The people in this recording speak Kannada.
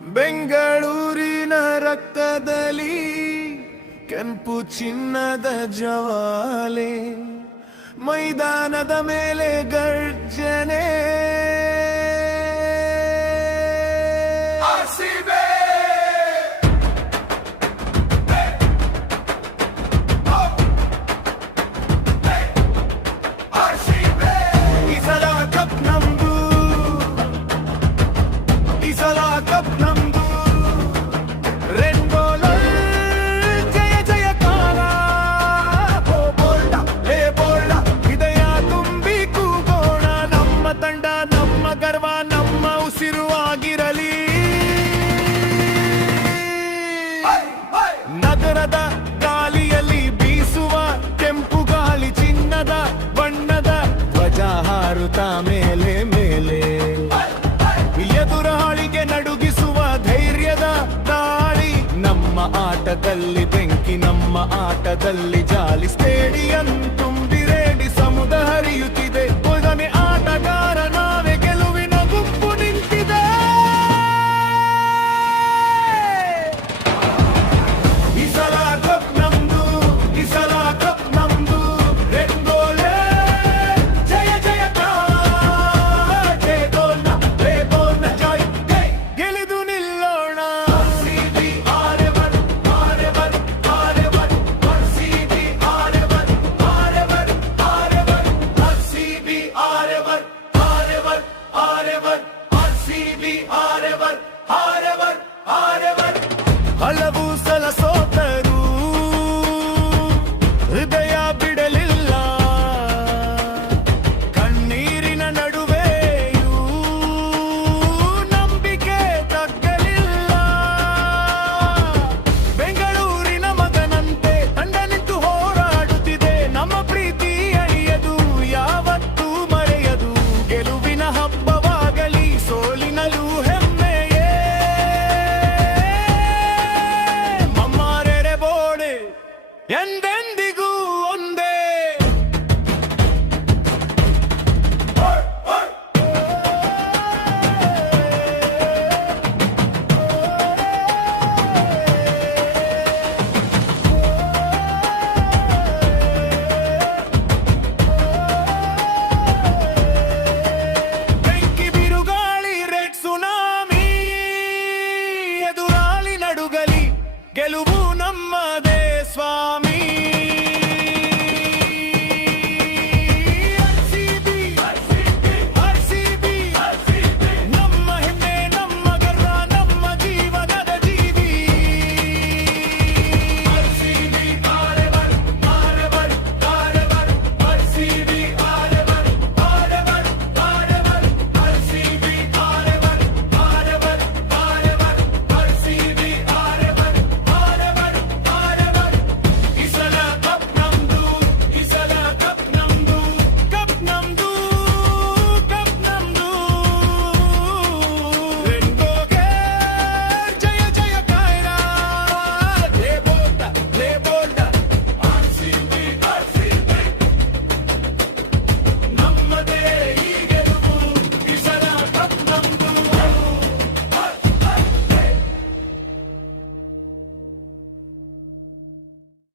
ಬೆಂಗಳೂರಿನ ರಕ್ತದಲ್ಲಿ ಕೆಂಪು ಚಿನ್ನದ ಜವಾಲೆ, ಮೈದಾನದ ಮೇಲೆ ಗರ್ಜನೆ. ಈ ಸಲ ಕಪ್ ನಮ್ದು, ಈ ಸಲ ಕಪ್ ನಮ್ದು. ರೆಡ್ ಬಾಲ್ ಜಯ ಜಯಕಾರ, ಓ ಬೋಲ್ಡ ಹೇ ಬೋಲ್ಡ, ಹೃದಯ ತುಂಬಿ ಕೂಗೋಣ. ನಮ್ಮ ತಂಡ, ನಮ್ಮ ಗರ್ವ, ನಮ್ಮ ಉಸಿರು ಆಗಿರಲಿ. ನಗರದ ಗಾಳಿಯಲ್ಲಿ ಬೀಸುವ ಕೆಂಪು ಗಾಳಿ, ಚಿನ್ನದ ಬಣ್ಣದ ಧ್ವಜ ಹಾರುತ್ತ ಮೇಲೆ ಮೇಲೆ. ಎದುರಾಳಿಗೆ ನಡುಗಿಸುವ ಧೈರ್ಯದ ದಾಳಿ. ನಮ್ಮ ಆಟದಲ್ಲಿ ಬೆಂಕಿ, ನಮ್ಮ ಆಟದಲ್ಲಿ ಜಾಲಿ. ಸ್ಟೇಡಿಯಂ